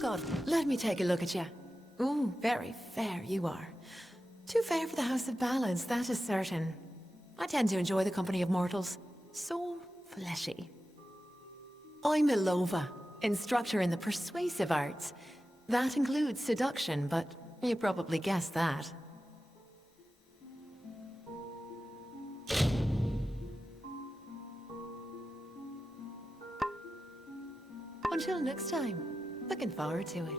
God, let me take a look at you. Ooh, very fair you are. Too fair for the House of Ballads, that is certain. I tend to enjoy the company of mortals. So fleshy. I'm Ilova, instructor in the persuasive arts. That includes seduction, but you probably guessed that. Until next time, looking forward to it.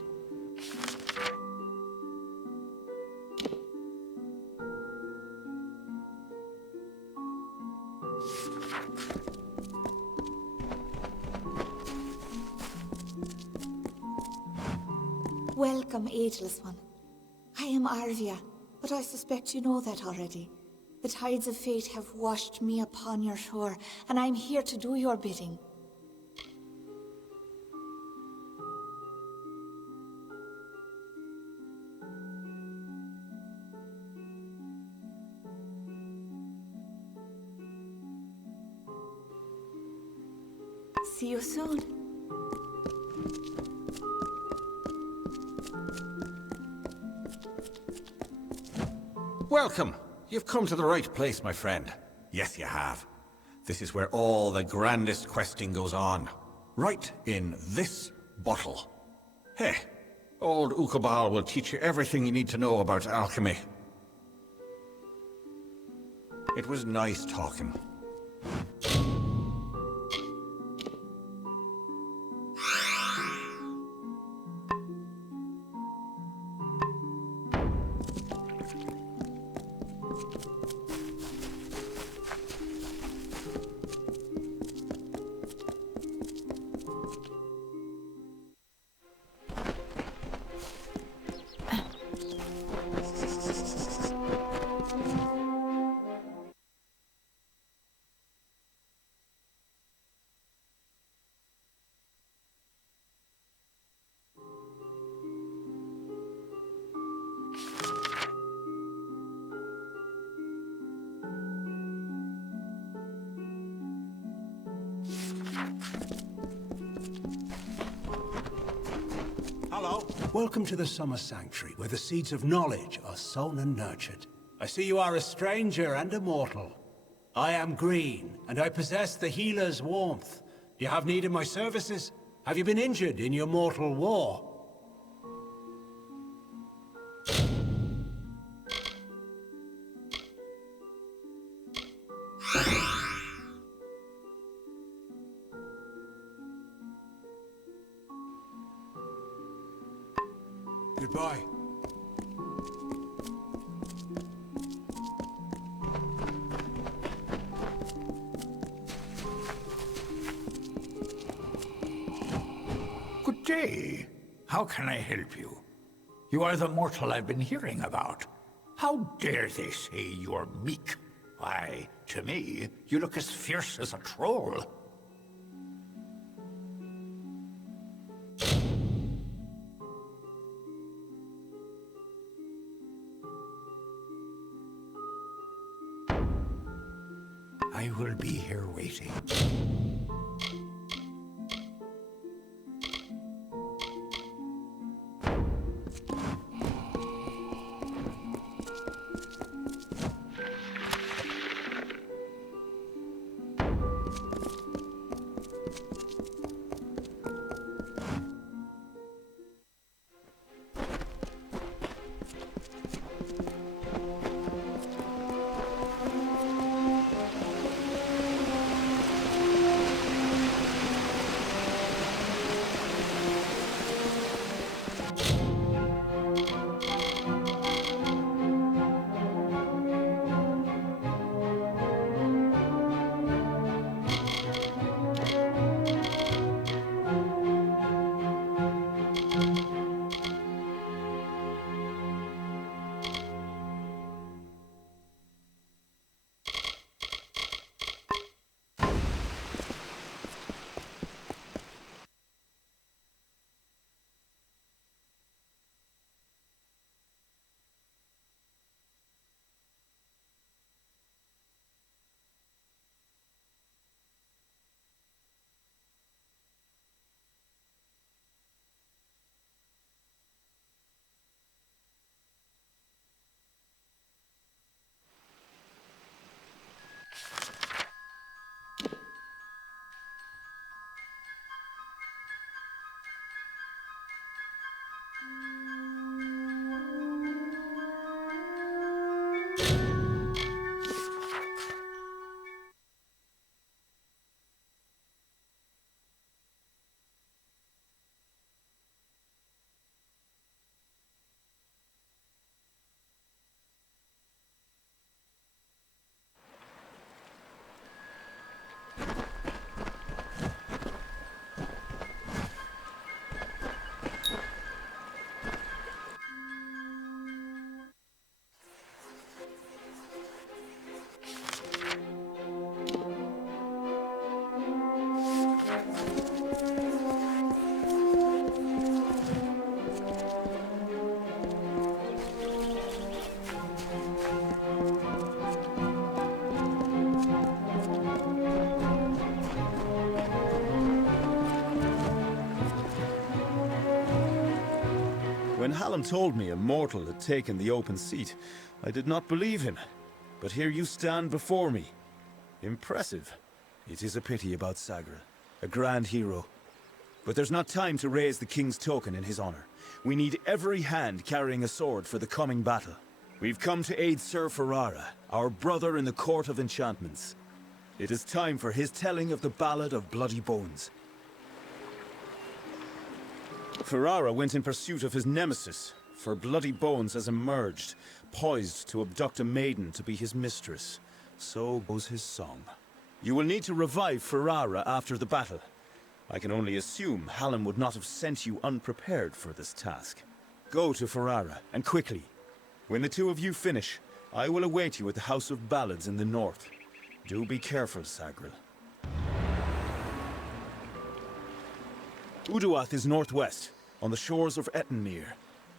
Welcome, ageless one. I am Arvia, but I suspect you know that already. The tides of fate have washed me upon your shore, and I'm here to do your bidding. See you soon. Welcome. You've come to the right place, my friend. Yes, you have. This is where all the grandest questing goes on. Right in this bottle. Hey, old Ukabal will teach you everything you need to know about alchemy. It was nice talking. Welcome to the Summer Sanctuary, where the seeds of knowledge are sown and nurtured. I see you are a stranger and a mortal. I am Green, and I possess the healer's warmth. You have need of my services? Have you been injured in your mortal war? Goodbye. Good day. How can I help you? You are the mortal I've been hearing about. How dare they say you're meek? Why, to me, you look as fierce as a troll. I will be here waiting. When Hallam told me a mortal had taken the open seat, I did not believe him. But here you stand before me. Impressive. It is a pity about Sagril, a grand hero. But there's not time to raise the king's token in his honor. We need every hand carrying a sword for the coming battle. We've come to aid Sir Ferrara, our brother in the Court of Enchantments. It is time for his telling of the Ballad of Bloody Bones. Ferrara went in pursuit of his nemesis, for Bloody Bones has emerged, poised to abduct a maiden to be his mistress. So goes his song. You will need to revive Ferrara after the battle. I can only assume Hallam would not have sent you unprepared for this task. Go to Ferrara, and quickly. When the two of you finish, I will await you at the House of Ballads in the north. Do be careful, Sagril. Uduath is northwest, on the shores of Ettenmere.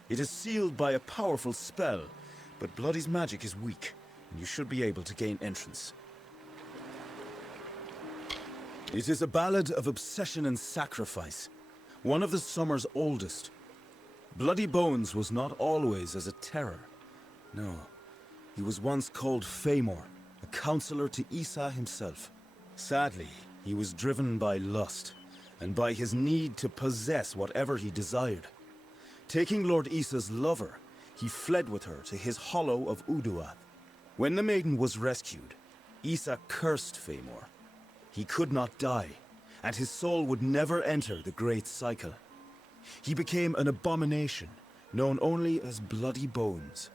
It is sealed by a powerful spell, but Bloody's magic is weak, and you should be able to gain entrance. It is a ballad of obsession and sacrifice, one of the summer's oldest. Bloody Bones was not always as a terror. No, he was once called Famor, a counselor to Issa himself. Sadly, he was driven by lust, and by his need to possess whatever he desired. Taking Lord Issa's lover, he fled with her to his hollow of Uduath. When the maiden was rescued, Issa cursed Famor. He could not die, and his soul would never enter the Great Cycle. He became an abomination, known only as Bloody Bones.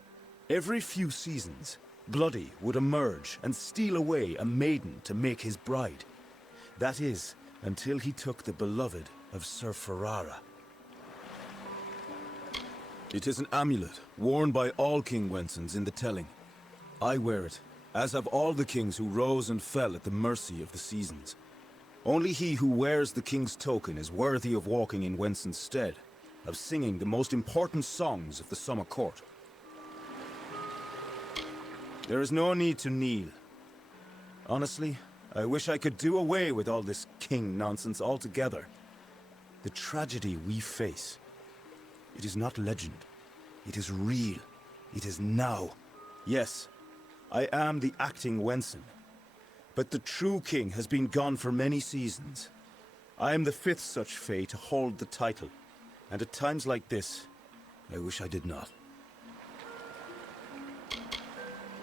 Every few seasons, Bloody would emerge and steal away a maiden to make his bride. That is, until he took the beloved of Sir Ferrara. It is an amulet worn by all King Wensons in the telling. I wear it, as have all the kings who rose and fell at the mercy of the seasons. Only he who wears the king's token is worthy of walking in Wenson's stead, of singing the most important songs of the summer court. There is no need to kneel. Honestly, I wish I could do away with all this king nonsense altogether. The tragedy we face, it is not legend. It is real. It is now. Yes, I am the acting Wenson. But the true king has been gone for many seasons. I am the fifth such fae to hold the title. And at times like this, I wish I did not.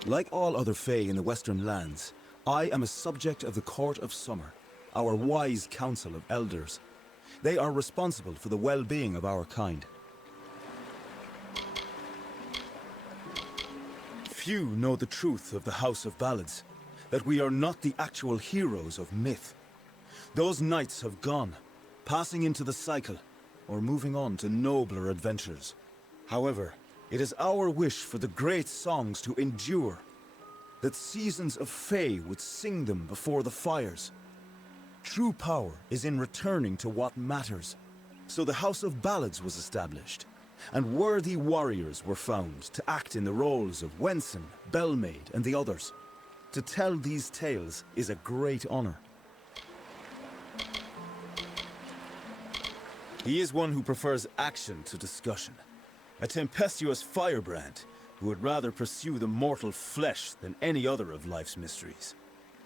Like all other fae in the Western lands, I am a subject of the Court of Summer, our wise council of elders. They are responsible for the well-being of our kind. Few know the truth of the House of Ballads, that we are not the actual heroes of myth. Those knights have gone, passing into the cycle, or moving on to nobler adventures. However, it is our wish for the great songs to endure, that seasons of fae would sing them before the fires. True power is in returning to what matters. So the House of Ballads was established, and worthy warriors were found to act in the roles of Wenson, Bellmaid, and the others. To tell these tales is a great honor. He is one who prefers action to discussion, a tempestuous firebrand who would rather pursue the mortal flesh than any other of life's mysteries.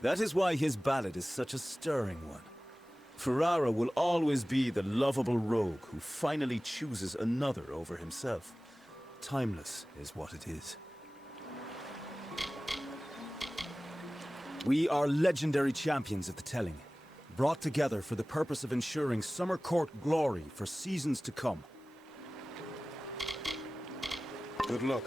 That is why his ballad is such a stirring one. Ferrara will always be the lovable rogue who finally chooses another over himself. Timeless is what it is. We are legendary champions of the telling, brought together for the purpose of ensuring Summer Court glory for seasons to come. Good luck.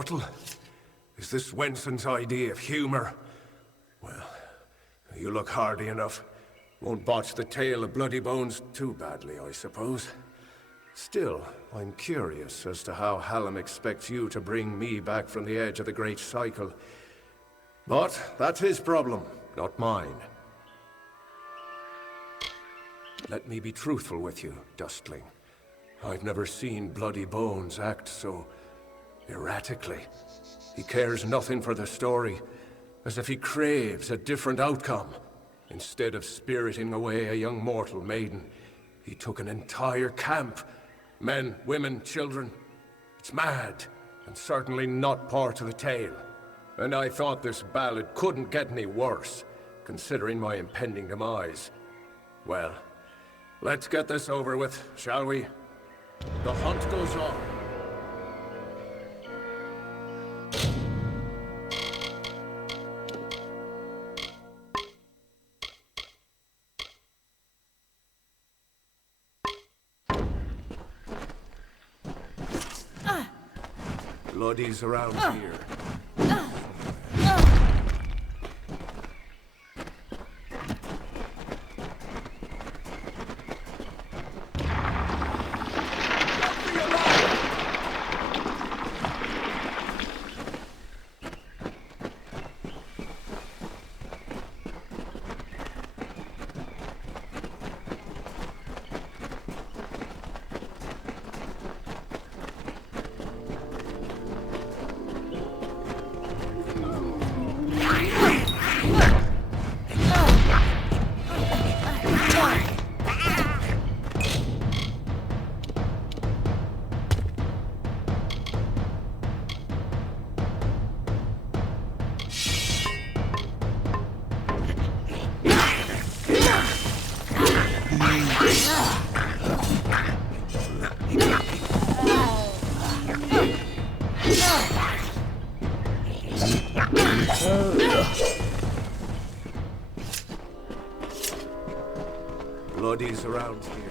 mortal? Is this Wenson's idea of humor? Well, you look hardy enough. Won't botch the tale of Bloody Bones too badly, I suppose. Still, I'm curious as to how Hallam expects you to bring me back from the edge of the Great Cycle. But that's his problem, not mine. Let me be truthful with you, Dustling. I've never seen Bloody Bones act so erratically. He cares nothing for the story, as if he craves a different outcome. Instead of spiriting away a young mortal maiden, he took an entire camp. Men, women, children. It's mad, and certainly not part of the tale. And I thought this ballad couldn't get any worse, considering my impending demise. Well, let's get this over with, shall we? The hunt goes on. Bloodies around here. Bloodies around here.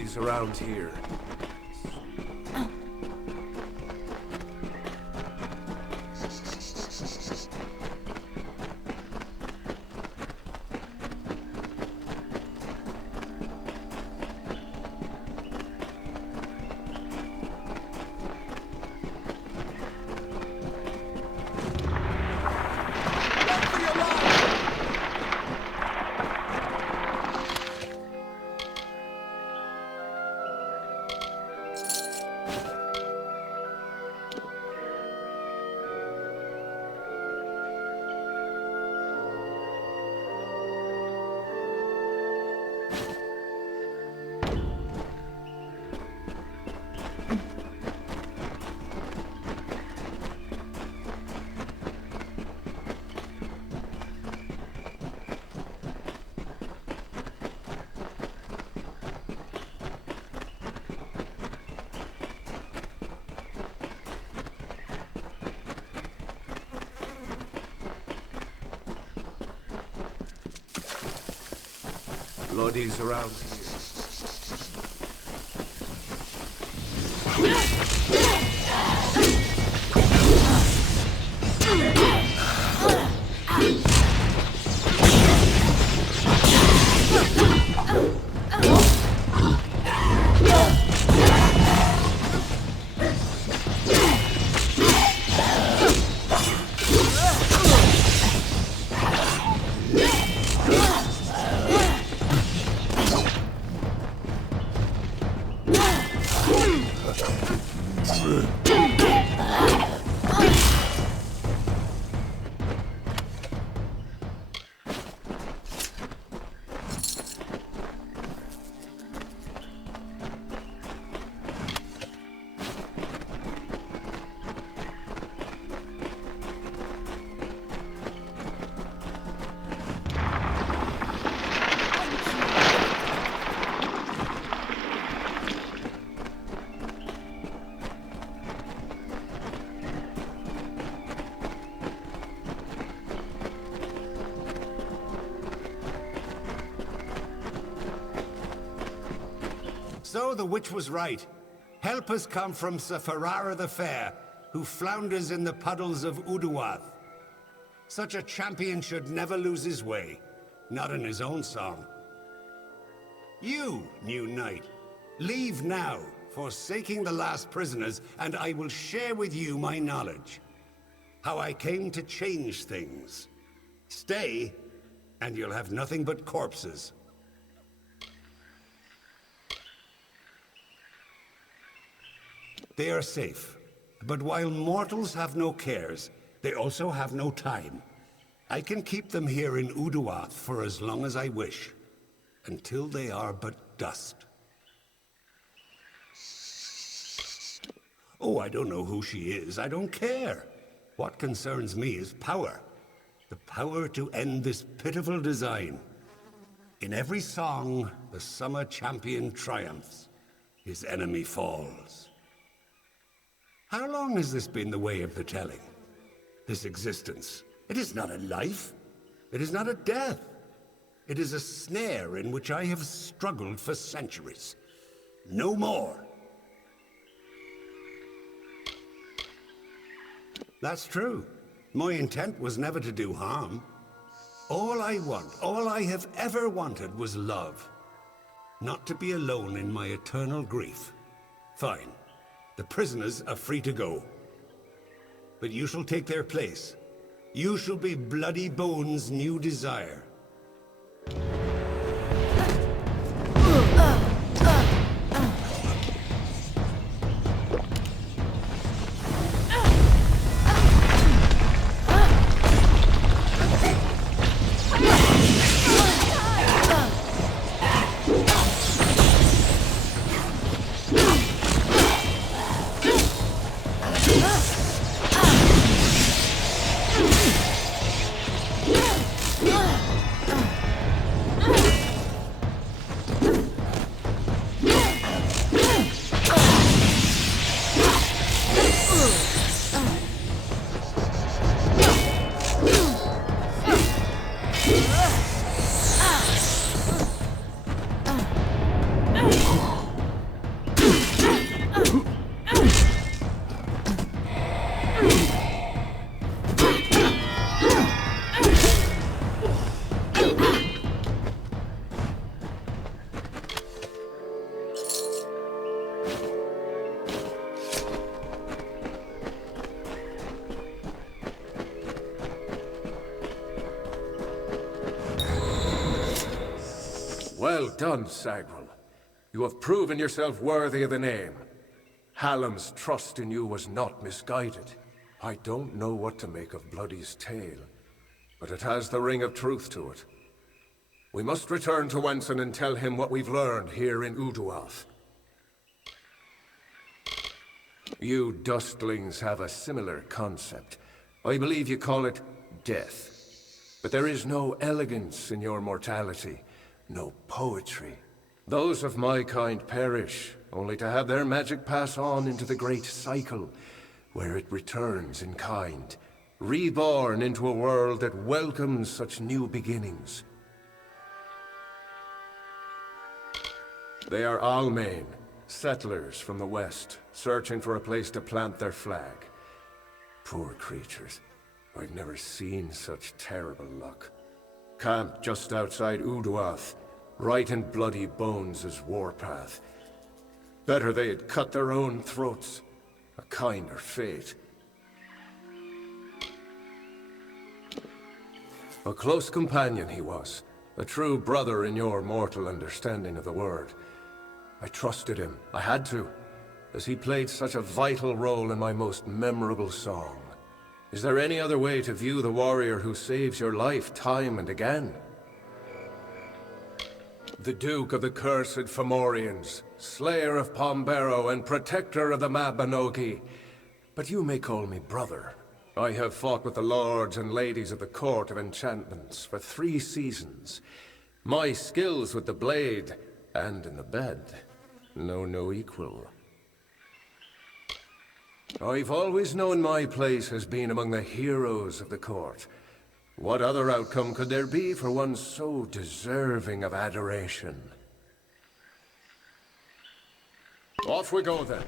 Bloodies around here. Bloodies around here. So the witch was right. Help has come from Safarara the Fair, who flounders in the puddles of Uduath. Such a champion should never lose his way, not in his own song. You, new knight, leave now, forsaking the last prisoners, and I will share with you my knowledge. How I came to change things. Stay, and you'll have nothing but corpses. They are safe, but while mortals have no cares, they also have no time. I can keep them here in Uduath for as long as I wish, until they are but dust. Oh, I don't know who she is. I don't care. What concerns me is power. The power to end this pitiful design. In every song, the summer champion triumphs. His enemy falls. How long has this been the way of the telling? This existence. It is not a life. It is not a death. It is a snare in which I have struggled for centuries. No more. That's true. My intent was never to do harm. All I want, all I have ever wanted was love. Not to be alone in my eternal grief. Fine. The prisoners are free to go. But you shall take their place. You shall be Bloody Bones' new desire. Well done, Sagrel. You have proven yourself worthy of the name. Hallam's trust in you was not misguided. I don't know what to make of Bloody's tale, but it has the ring of truth to it. We must return to Wenson and tell him what we've learned here in Uduath. You dustlings have a similar concept. I believe you call it death. But there is no elegance in your mortality, no poetry. Those of my kind perish, only to have their magic pass on into the great cycle, where it returns in kind, reborn into a world that welcomes such new beginnings. They are Almain, settlers from the west, searching for a place to plant their flag. Poor creatures. I've never seen such terrible luck. Camped just outside Uduath, right in Bloody Bones' warpath. Better they had cut their own throats. A kinder fate. A close companion he was. A true brother in your mortal understanding of the word. I trusted him. I had to, as he played such a vital role in my most memorable song. Is there any other way to view the warrior who saves your life time and again? The Duke of the Cursed Fomorians, slayer of Pombero and protector of the Mabinogi. But you may call me brother. I have fought with the lords and ladies of the Court of Enchantments for 3 seasons. My skills with the blade and in the bed know no equal. I've always known my place has been among the heroes of the court. What other outcome could there be for one so deserving of adoration? Off we go then.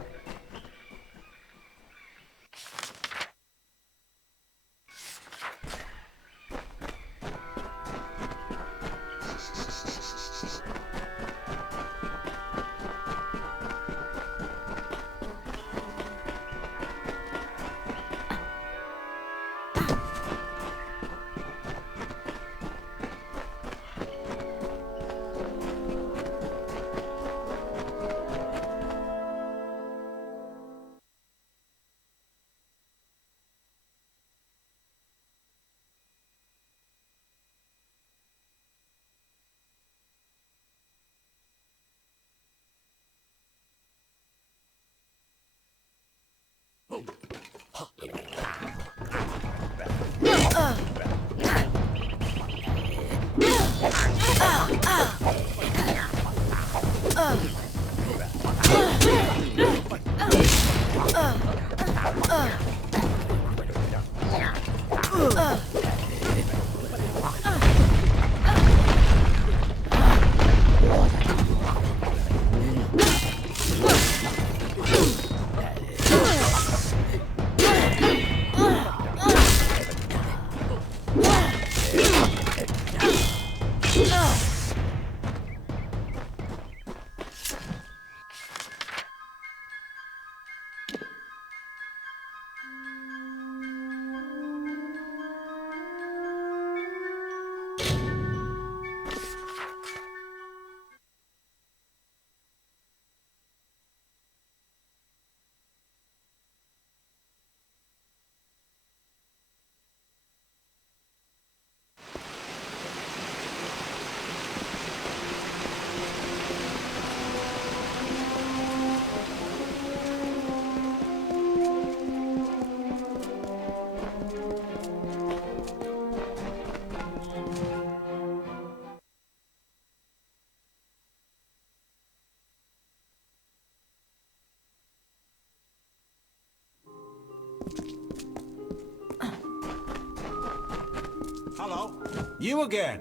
Hello? You again?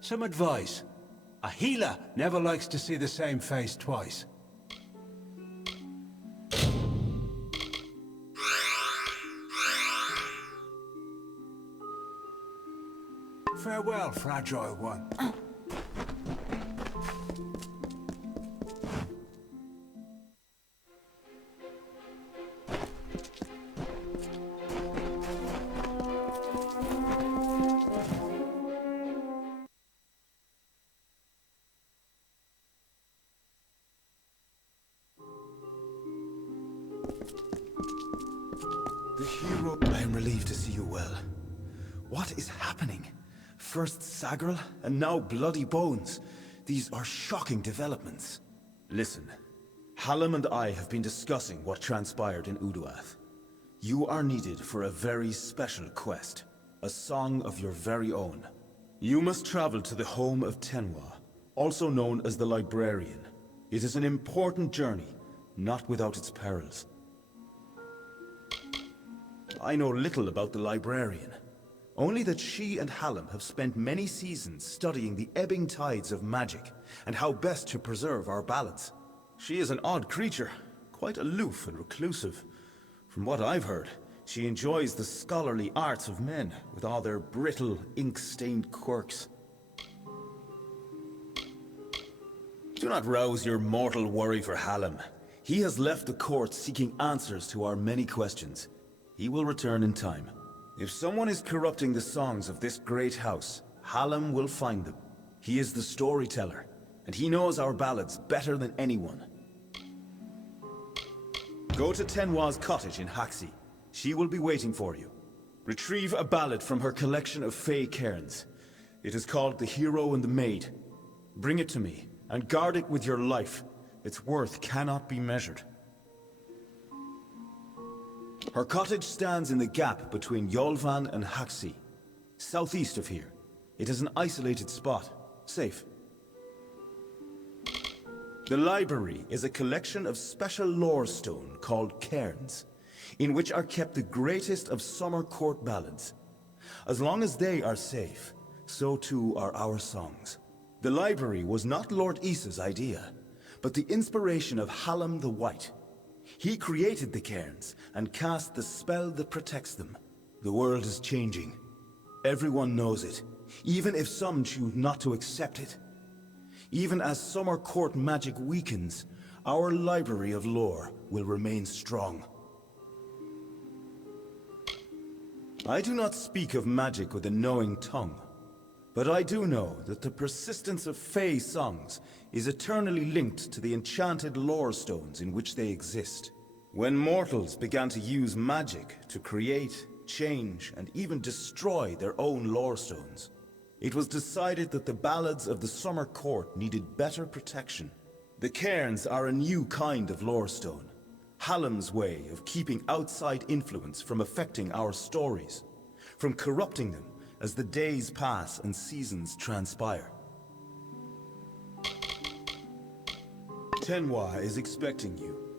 Some advice. A healer never likes to see the same face twice. Farewell, fragile one. The hero... I am relieved to see you well. What is happening? First Sagrel, and now Bloody Bones. These are shocking developments. Listen, Hallam and I have been discussing what transpired in Uduath. You are needed for a very special quest. A song of your very own. You must travel to the home of Tenwa, also known as the Librarian. It is an important journey, not without its perils. I know little about the Librarian. Only that she and Hallam have spent many seasons studying the ebbing tides of magic and how best to preserve our balance. She is an odd creature, quite aloof and reclusive. From what I've heard, she enjoys the scholarly arts of men with all their brittle, ink-stained quirks. Do not rouse your mortal worry for Hallam. He has left the court seeking answers to our many questions. He will return in time. If someone is corrupting the songs of this great house, Hallam will find them. He is the storyteller, and he knows our ballads better than anyone. Go to Tenwa's cottage in Haxi. She will be waiting for you. Retrieve a ballad from her collection of fey cairns. It is called The Hero and the Maid. Bring it to me, and guard it with your life. Its worth cannot be measured. Her cottage stands in the gap between Yolvan and Haxi, southeast of here. It is an isolated spot, safe. The library is a collection of special lore stone called cairns, in which are kept the greatest of summer court ballads. As long as they are safe, so too are our songs. The library was not Lord Isa's idea, but the inspiration of Hallam the White. He created the cairns and cast the spell that protects them. The world is changing. Everyone knows it, even if some choose not to accept it. Even as summer court magic weakens, our library of lore will remain strong. I do not speak of magic with a knowing tongue, but I do know that the persistence of Fey songs is eternally linked to the enchanted lore stones in which they exist. When mortals began to use magic to create, change, and even destroy their own lore stones, it was decided that the ballads of the Summer Court needed better protection. The cairns are a new kind of lore stone, Hallam's way of keeping outside influence from affecting our stories, from corrupting them as the days pass and seasons transpire. Tenwa is expecting you.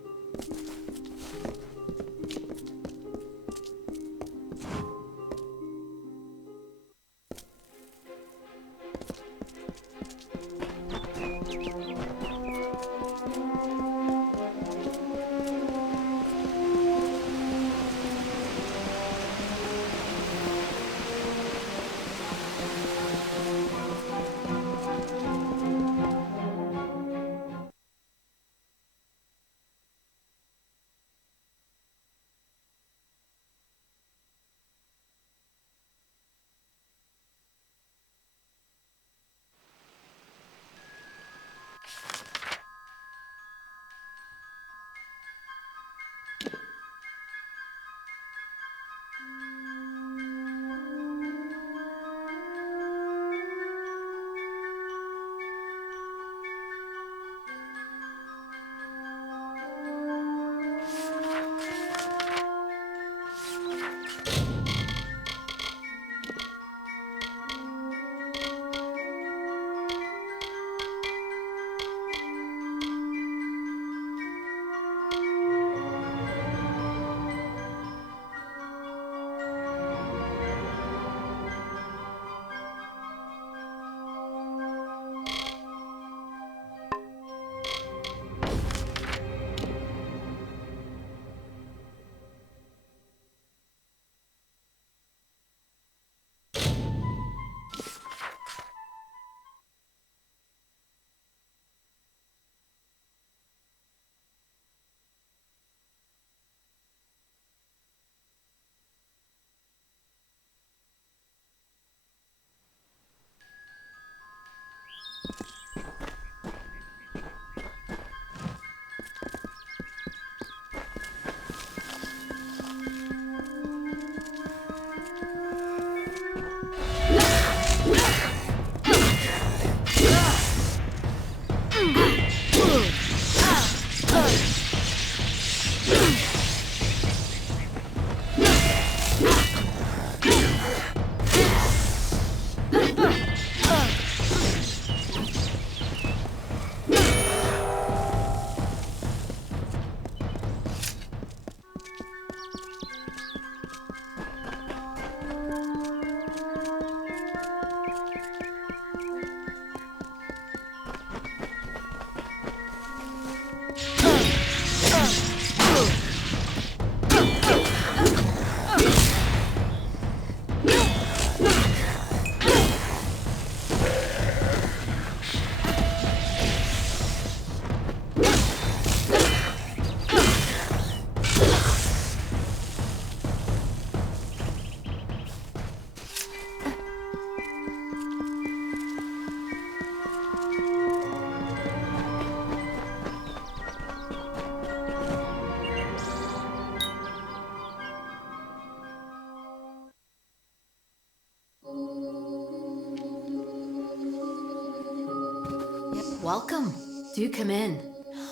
welcome. Do come in.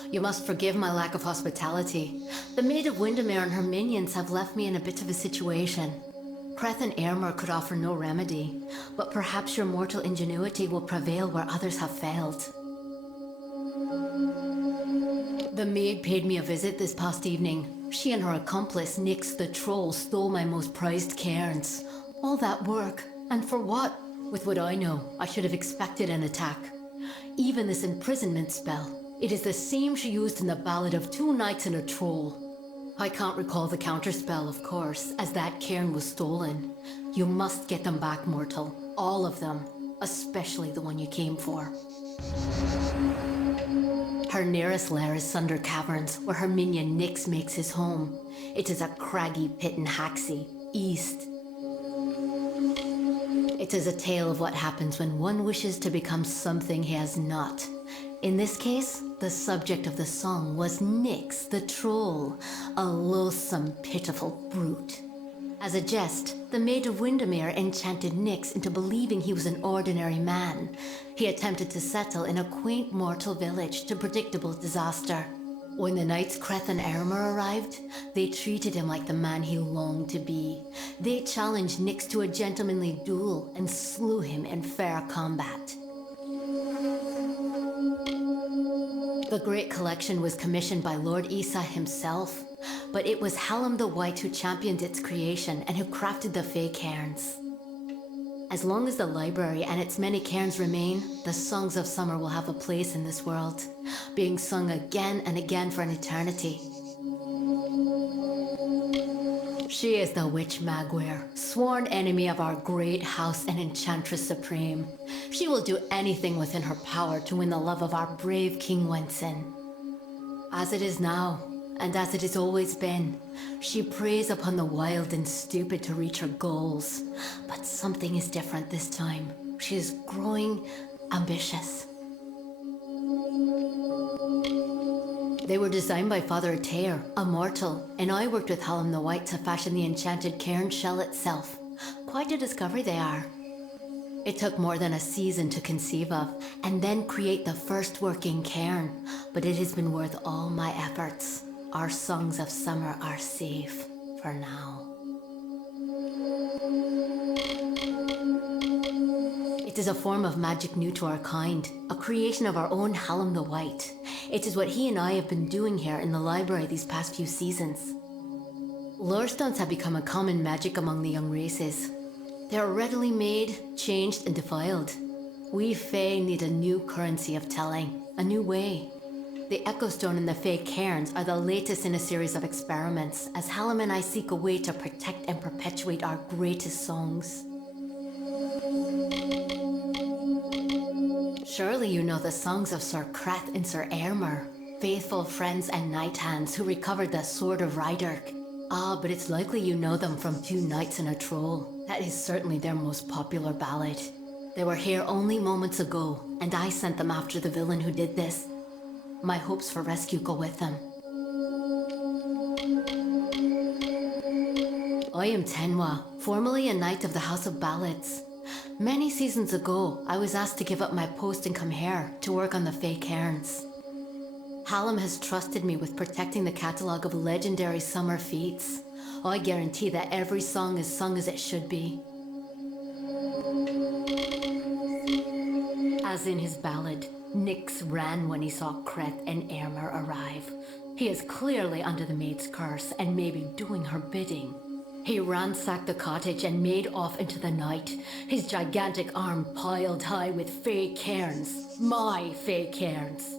You must forgive my lack of hospitality. The Maid of Windermere and her minions have left me in a bit of a situation. Creth and Airmer could offer no remedy, but perhaps your mortal ingenuity will prevail where others have failed. The maid paid me a visit this past evening. She and her accomplice, Nyx the Troll, stole my most prized cairns. All that work, and for what? With what I know, I should have expected an attack. Even this imprisonment spell, it is the same she used in the Ballad of Two Knights and a Troll. I can't recall the counterspell, of course, as that cairn was stolen. You must get them back, mortal. All of them. Especially the one you came for. Her nearest lair is Sunder Caverns, where her minion Nyx makes his home. It is a craggy pit in Haxie, east. It is a tale of what happens when one wishes to become something he has not. In this case, the subject of the song was Nyx the Troll, a loathsome, pitiful brute. As a jest, the Maid of Windermere enchanted Nyx into believing he was an ordinary man. He attempted to settle in a quaint mortal village to predictable disaster. When the knights Creth and Airmer arrived, they treated him like the man he longed to be. They challenged Nyx to a gentlemanly duel and slew him in fair combat. The Great Collection was commissioned by Lord Isa himself, but it was Hallam the White who championed its creation and who crafted the Fey Cairns. As long as the library and its many cairns remain, the songs of summer will have a place in this world, being sung again and again for an eternity. She is the Witch Magware, sworn enemy of our great house and Enchantress Supreme. She will do anything within her power to win the love of our brave King Wensin. As it is now, and as it has always been, she preys upon the wild and stupid to reach her goals. But something is different this time. She is growing ambitious. They were designed by Father Atair, a mortal, and I worked with Hallam the White to fashion the enchanted cairn shell itself. Quite a discovery they are. It took more than a season to conceive of, and then create the first working cairn, but it has been worth all my efforts. Our songs of summer are safe, for now. It is a form of magic new to our kind, a creation of our own Hallam the White. It is what he and I have been doing here in the library these past few seasons. Lorestones have become a common magic among the young races. They are readily made, changed, and defiled. We Fae need a new currency of telling, a new way. The Echo Stone and the Fey Cairns are the latest in a series of experiments, as Hallam and I seek a way to protect and perpetuate our greatest songs. Surely you know the songs of Sir Creth and Sir Airmer, faithful friends and knight hands who recovered the Sword of Ryderk. Ah, but it's likely you know them from Two Knights and a Troll. That is certainly their most popular ballad. They were here only moments ago, and I sent them after the villain who did this. My hopes for rescue go with them. I am Tenwa, formerly a knight of the House of Ballads. Many seasons ago, I was asked to give up my post and come here to work on the Fey Cairns. Hallam has trusted me with protecting the catalogue of legendary summer feats. I guarantee that every song is sung as it should be. As in his ballad, Nyx ran when he saw Creth and Airmer arrive. He is clearly under the maid's curse and may be doing her bidding. He ransacked the cottage and made off into the night, his gigantic arm piled high with Fey Cairns, my Fey Cairns.